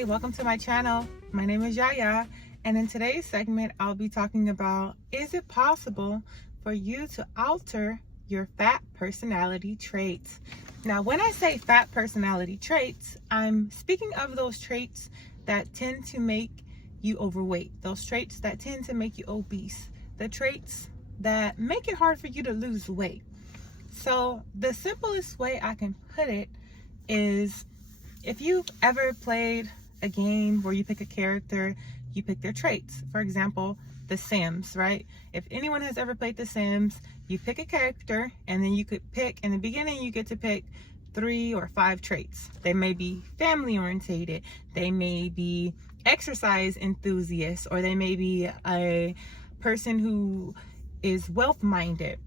Hey, welcome to my channel. My name is Yaya, and in today's segment, I'll be talking about, is it possible for you to alter your fat personality traits? Now, when I say fat personality traits, I'm speaking of those traits that tend to make you overweight, those traits that tend to make you obese, the traits that make it hard for you to lose weight. So the simplest way I can put it is, if you've ever played a game where you pick a character, you pick their traits. For example, The Sims, right? If anyone has ever played The Sims, you pick a character and then you could pick, in the beginning, you get to pick 3 or 5 traits. They may be family orientated, they may be exercise enthusiasts, or they may be a person who is wealth minded.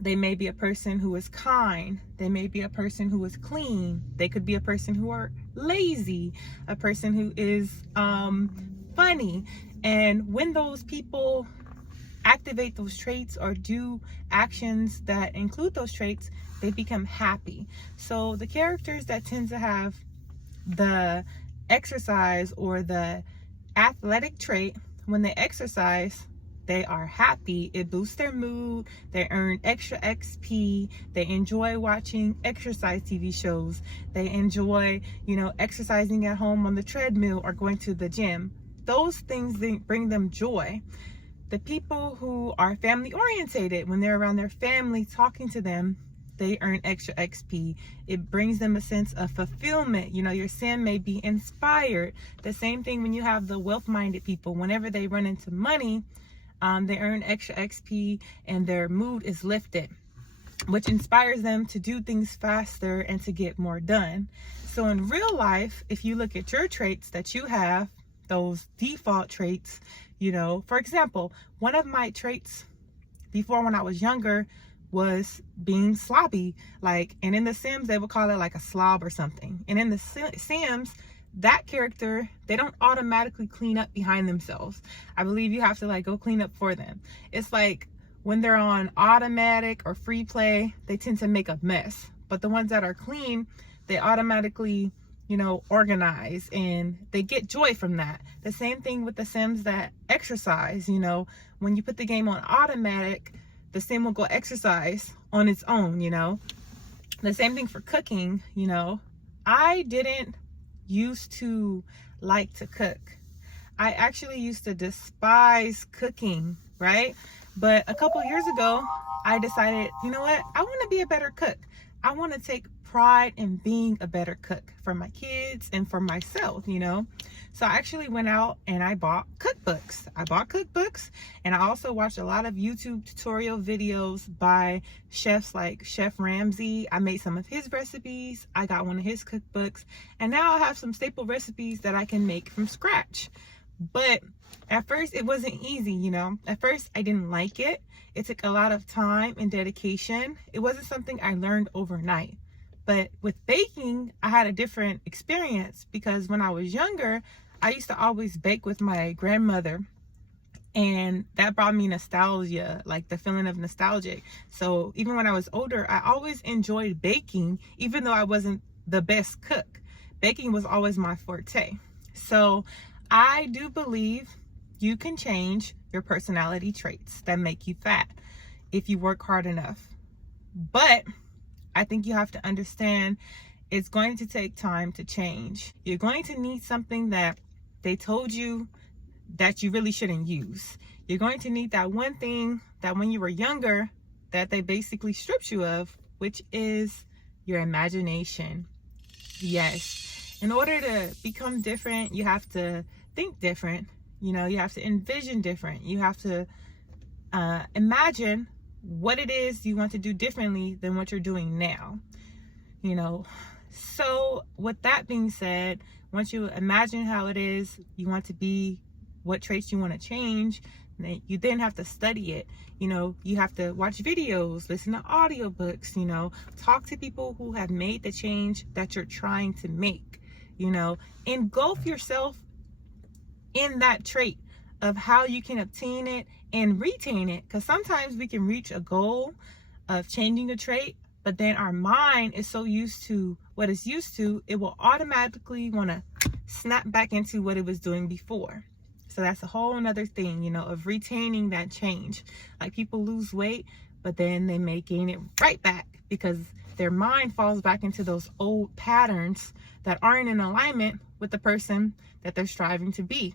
They may be a person who is kind. They may be a person who is clean. They could be a person who are lazy, a person who is funny. And when those people activate those traits or do actions that include those traits, they become happy. So the characters that tend to have the exercise or the athletic trait, when they exercise, they are happy. It boosts their mood. They earn extra XP. They enjoy watching exercise TV shows. They enjoy, exercising at home on the treadmill or going to the gym. Those things bring them joy. The people who are family orientated, when they're around their family talking to them, they earn extra XP. It brings them a sense of fulfillment. Your sim may be inspired. The same thing when you have the wealth-minded people. Whenever they run into money, they earn extra XP and their mood is lifted, which inspires them to do things faster and to get more done. So in real life, if you look at your traits that you have, those default traits, for example, one of my traits before when I was younger was being sloppy, and in The Sims, they would call it like a slob or something. And in The Sims, that character, they don't automatically clean up behind themselves. I believe you have to go clean up for them. It's like when they're on automatic or free play, they tend to make a mess. But the ones that are clean, they automatically, organize, and they get joy from that. The same thing with the Sims that exercise. When you put the game on automatic, the sim will go exercise on its own. The same thing for cooking. I didn't used to like to cook. I actually used to despise cooking, right? But a couple years ago, I decided, you know what? I want to be a better cook. I want to take pride in being a better cook for my kids and for myself, So I actually went out and I bought cookbooks. And I also watched a lot of YouTube tutorial videos by chefs like Chef Ramsay. I made some of his recipes. I got one of his cookbooks. And now I have some staple recipes that I can make from scratch. But at first it wasn't easy, At first I didn't like it. It took a lot of time and dedication. It wasn't something I learned overnight. But with baking, I had a different experience, because when I was younger, I used to always bake with my grandmother, and that brought me nostalgia, the feeling of nostalgic. So even when I was older, I always enjoyed baking, even though I wasn't the best cook. Baking was always my forte. So I do believe you can change your personality traits that make you fat if you work hard enough. But I think you have to understand it's going to take time to change. You're going to need something that they told you that you really shouldn't use. You're going to need that one thing that when you were younger, that they basically stripped you of, which is your imagination. Yes. In order to become different, you have to think different. You have to envision different. You have to imagine what it is you want to do differently than what you're doing now. So with that being said, once you imagine how it is you want to be, what traits you want to change, you then have to study it. You have to watch videos, listen to audiobooks, talk to people who have made the change that you're trying to make, engulf yourself in that trait of how you can obtain it and retain it. Because sometimes we can reach a goal of changing a trait, but then our mind is so used to what it's used to, it will automatically want to snap back into what it was doing before. So that's a whole another thing, you know, of retaining that change. Like people lose weight, but then they may gain it right back because their mind falls back into those old patterns that aren't in alignment with the person that they're striving to be.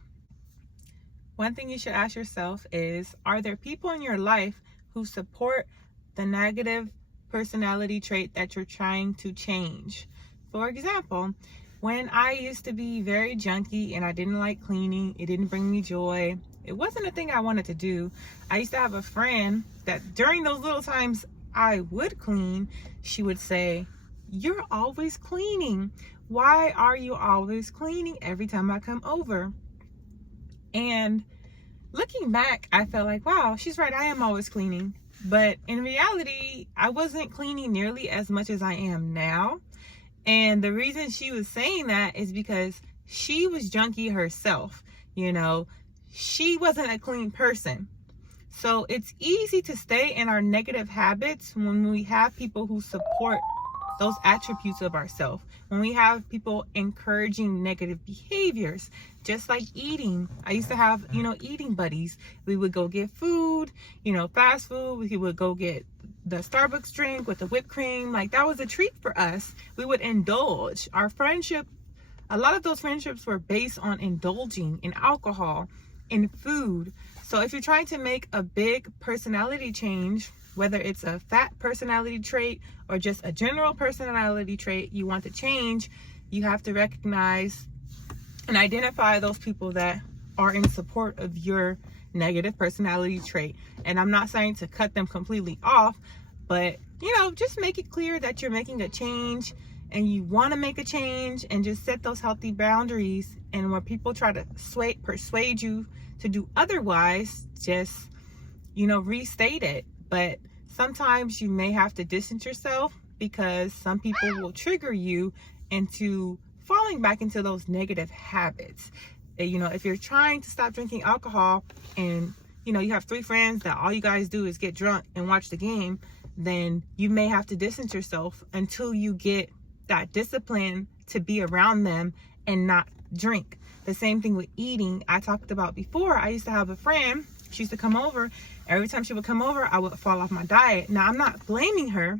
One thing you should ask yourself is, are there people in your life who support the negative personality trait that you're trying to change? For example, when I used to be very junky and I didn't like cleaning, it didn't bring me joy. It wasn't a thing I wanted to do. I used to have a friend that during those little times I would clean, she would say, "You're always cleaning. Why are you always cleaning every time I come over?" And looking back, I felt like, wow, she's right. I am always cleaning. But in reality, I wasn't cleaning nearly as much as I am now. And the reason she was saying that is because she was junky herself. You know, she wasn't a clean person. So it's easy to stay in our negative habits when we have people who support those attributes of ourselves. When we have people encouraging negative behaviors, just like eating. I used to have, eating buddies. We would go get food, fast food. We would go get the Starbucks drink with the whipped cream. Like that was a treat for us. We would indulge. Our friendship, a lot of those friendships were based on indulging in alcohol, in food. So if you're trying to make a big personality change, whether it's a fat personality trait or just a general personality trait you want to change, you have to recognize and identify those people that are in support of your negative personality trait. And I'm not saying to cut them completely off, but just make it clear that you're making a change and you want to make a change, and just set those healthy boundaries. And where people try to persuade you to do otherwise, just restate it. But sometimes you may have to distance yourself because some people will trigger you into falling back into those negative habits. If you're trying to stop drinking alcohol and you have 3 friends that all you guys do is get drunk and watch the game, then you may have to distance yourself until you get that discipline to be around them and not drink. The same thing with eating. I talked about before, I used to have a friend. She used to come over. Every time she would come over, I would fall off my diet. Now, I'm not blaming her,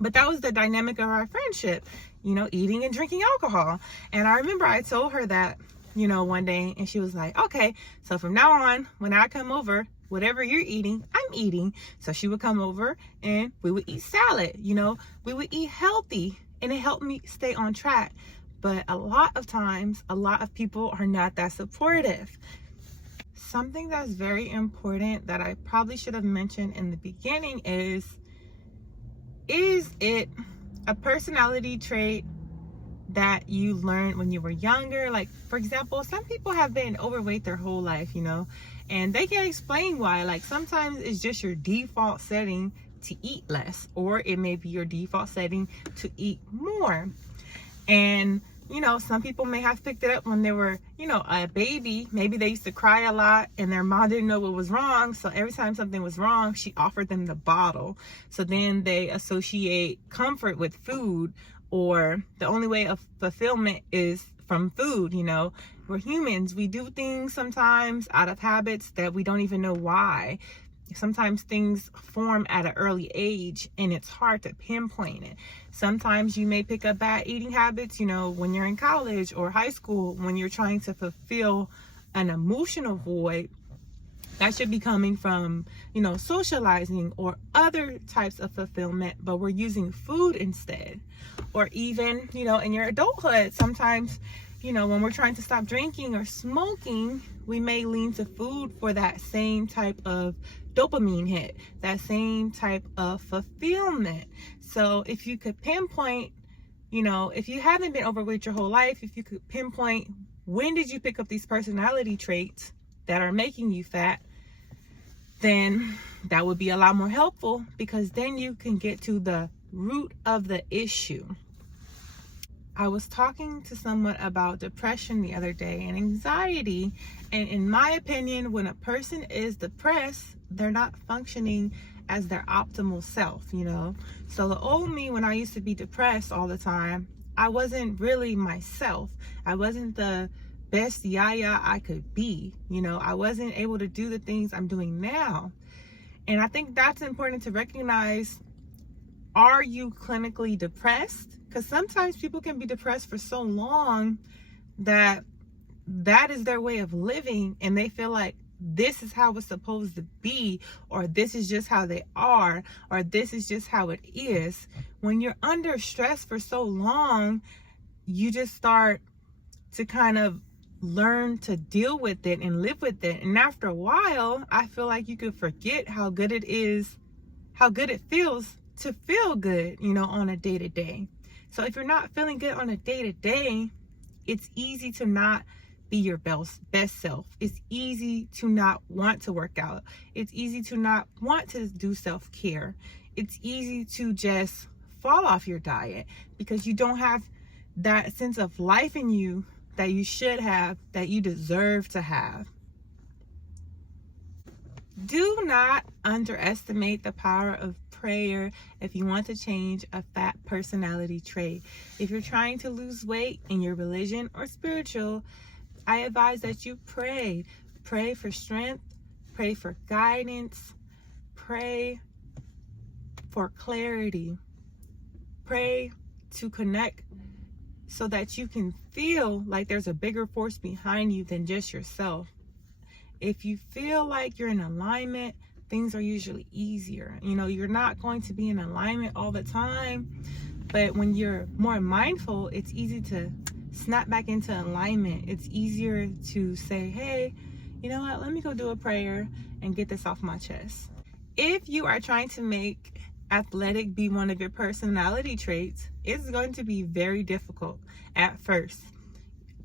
but that was the dynamic of our friendship, eating and drinking alcohol. And I remember I told her that, one day, and she was like, okay, so from now on, when I come over, whatever you're eating, I'm eating. So she would come over and we would eat salad, we would eat healthy, and it helped me stay on track. But a lot of times, a lot of people are not that supportive. Something that's very important that I probably should have mentioned in the beginning is it a personality trait that you learned when you were younger? Like, for example, some people have been overweight their whole life, and they can't explain why. Like, sometimes it's just your default setting to eat less, or it may be your default setting to eat more. And some people may have picked it up when they were, a baby. Maybe they used to cry a lot and their mom didn't know what was wrong. So every time something was wrong, she offered them the bottle. So then they associate comfort with food, or the only way of fulfillment is from food. We're humans. We do things sometimes out of habits that we don't even know why. Sometimes things form at an early age and it's hard to pinpoint it. Sometimes you may pick up bad eating habits, when you're in college or high school, when you're trying to fulfill an emotional void that should be coming from, socializing or other types of fulfillment, but we're using food instead. Or even, in your adulthood, sometimes, when we're trying to stop drinking or smoking, we may lean to food for that same type of dopamine hit, that same type of fulfillment. So if you could pinpoint, if you haven't been overweight your whole life, if you could pinpoint when did you pick up these personality traits that are making you fat, then that would be a lot more helpful, because then you can get to the root of the issue. I was talking to someone about depression the other day and anxiety. And in my opinion, when a person is depressed, they're not functioning as their optimal self, So the old me, when I used to be depressed all the time, I wasn't really myself. I wasn't the best Yaya I could be. I wasn't able to do the things I'm doing now. And I think that's important to recognize. Are you clinically depressed? Because sometimes people can be depressed for so long that is their way of living, and they feel like this is how it's supposed to be, or this is just how they are, or this is just how it is. When you're under stress for so long, you just start to kind of learn to deal with it and live with it. And after a while, I feel like you could forget how good it feels to feel good, on a day-to-day. So if you're not feeling good on a day-to-day, it's easy to not be your best self. It's easy to not want to work out. It's easy to not want to do self-care. It's easy to just fall off your diet because you don't have that sense of life in you that you should have, that you deserve to have. Do not underestimate the power of prayer if you want to change a fat personality trait. If you're trying to lose weight in your religion or spiritual, I advise that you pray. Pray for strength, pray for guidance, pray for clarity, pray to connect so that you can feel like there's a bigger force behind you than just yourself. If you feel like you're in alignment, things are usually easier. You're not going to be in alignment all the time, but when you're more mindful, it's easy to snap back into alignment. It's easier to say, hey, you know what, let me go do a prayer and get this off my chest. If you are trying to make athletic be one of your personality traits, it's going to be very difficult at first.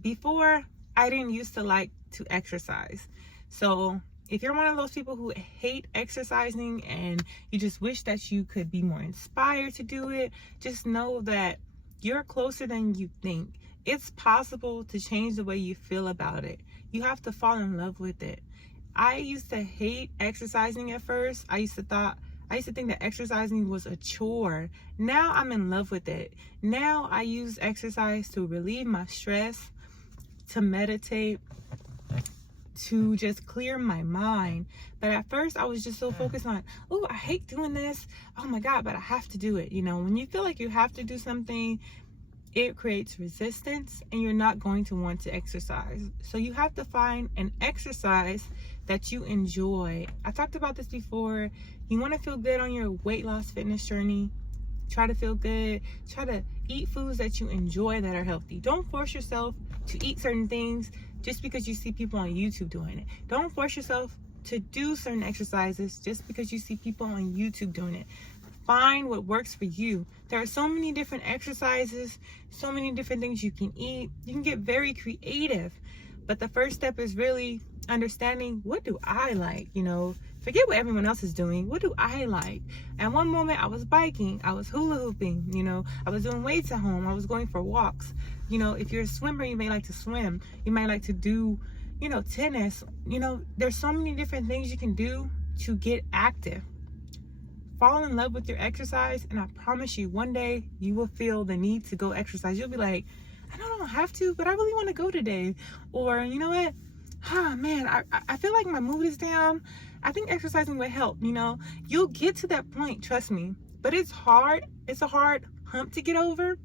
Before, I didn't used to like to exercise. So if you're one of those people who hate exercising and you just wish that you could be more inspired to do it, just know that you're closer than you think. It's possible to change the way you feel about it. You have to fall in love with it. I used to hate exercising at first. I used to think that exercising was a chore. Now I'm in love with it. Now I use exercise to relieve my stress, to meditate, to just clear my mind. But at first I was just so focused on, oh, I hate doing this. Oh my God, but I have to do it. When you feel like you have to do something, it creates resistance and you're not going to want to exercise. So you have to find an exercise that you enjoy. I talked about this before. You want to feel good on your weight loss fitness journey. Try to feel good. Try to eat foods that you enjoy that are healthy. Don't force yourself to eat certain things just because you see people on YouTube doing it. Don't force yourself to do certain exercises just because you see people on YouTube doing it. Find what works for you. There are so many different exercises, so many different things you can eat. You can get very creative. But the first step is really understanding, what do I like? Forget what everyone else is doing. What do I like? At one moment I was biking, I was hula hooping, I was doing weights at home, I was going for walks. If you're a swimmer, you may like to swim. You might like to do, tennis. There's so many different things you can do to get active. Fall in love with your exercise, and I promise you, one day you will feel the need to go exercise. You'll be like, I don't have to, but I really want to go today. Or, you know what? Man, I feel like my mood is down. I think exercising would help. You'll get to that point, trust me. But it's hard. It's a hard hump to get over,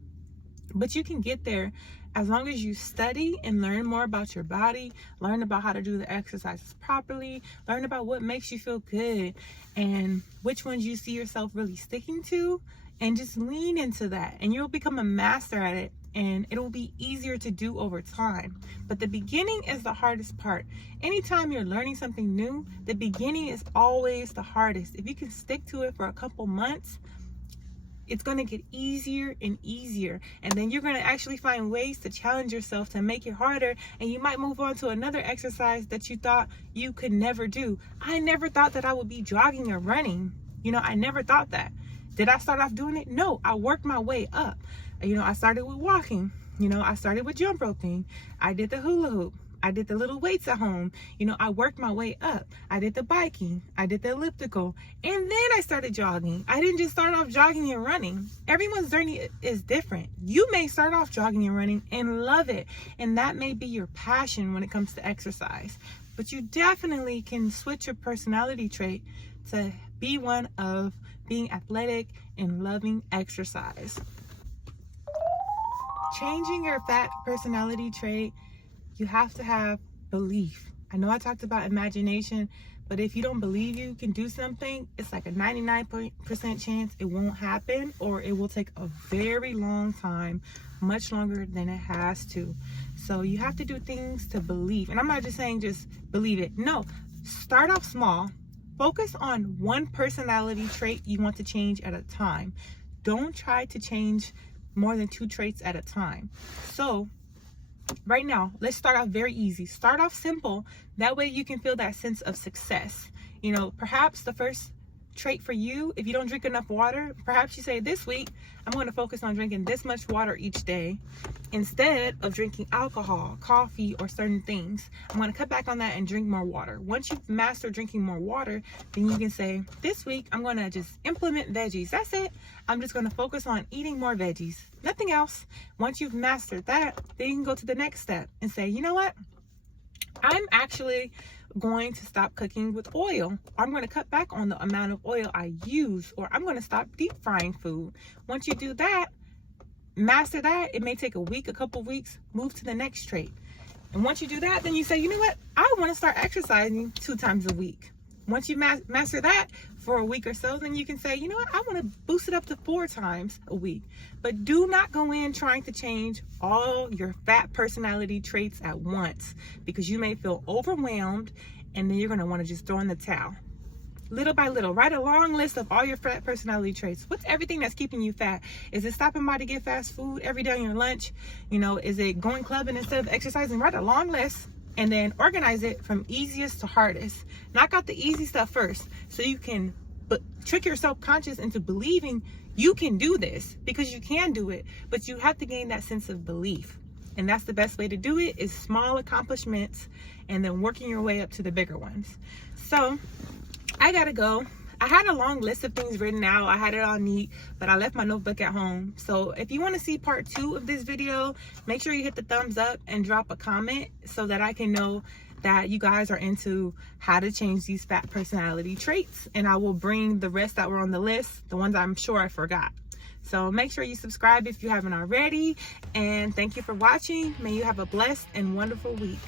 but you can get there as long as you study and learn more about your body, learn about how to do the exercises properly, learn about what makes you feel good and which ones you see yourself really sticking to, and just lean into that, and you'll become a master at it, and it'll be easier to do over time. But the beginning is the hardest part. Anytime you're learning something new, the beginning is always the hardest. If you can stick to it for a couple months, it's going to get easier and easier, and then you're going to actually find ways to challenge yourself to make it harder, and you might move on to another exercise that you thought you could never do. I never thought that I would be jogging or running. I never thought that. Did I start off doing it? No, I worked my way up. I started with walking. I started with jump roping. I did the hula hoop. I did the little weights at home. You know, I worked my way up. I did the biking. I did the elliptical. And then I started jogging. I didn't just start off jogging and running. Everyone's journey is different. You may start off jogging and running and love it. And that may be your passion when it comes to exercise. But you definitely can switch your personality trait to be one of being athletic and loving exercise. Changing your fat personality trait, you have to have belief. I know I talked about imagination, but if you don't believe you can do something, it's like a 99% chance it won't happen, or it will take a very long time, much longer than it has to. So you have to do things to believe. And I'm not just saying just believe it. No, start off small. Focus on one personality trait you want to change at a time. Don't try to change more than 2 traits at a time. So right now, let's start off very easy. Start off simple. That way you can feel that sense of success. You know, perhaps the first trait for you, if you don't drink enough water, perhaps you say, this week I'm going to focus on drinking this much water each day instead of drinking alcohol, coffee, or certain things. I'm going to cut back on that and drink more water. Once you've mastered drinking more water, then you can say, this week I'm going to just implement veggies. That's it. I'm just going to focus on eating more veggies, nothing else. Once you've mastered that, then you can go to the next step and say, you know what, I'm actually going to stop cooking with oil. I'm going to cut back on the amount of oil I use, or I'm going to stop deep frying food. Once you do that, master that. It may take a week, a couple weeks, move to the next trait. And once you do that, then you say, you know what, I want to start exercising 2 times a week. Once you master that for a week or so, then you can say, you know what, I want to boost it up to 4 times a week. But do not go in trying to change all your fat personality traits at once, because you may feel overwhelmed and then you're going to want to just throw in the towel. Little by little, write a long list of all your fat personality traits. What's everything that's keeping you fat? Is it stopping by to get fast food every day on your lunch? You know, is it going clubbing instead of exercising? Write a long list and then organize it from easiest to hardest. Knock out the easy stuff first so you can trick your subconscious into believing you can do this, because you can do it, but you have to gain that sense of belief. And that's the best way to do it, is small accomplishments and then working your way up to the bigger ones. So I gotta go. I had a long list of things written out. I had it all neat, but I left my notebook at home. So if you want to see part 2 of this video, make sure you hit the thumbs up and drop a comment so that I can know that you guys are into how to change these fat personality traits. And I will bring the rest that were on the list, the ones I'm sure I forgot. So make sure you subscribe if you haven't already. And thank you for watching. May you have a blessed and wonderful week.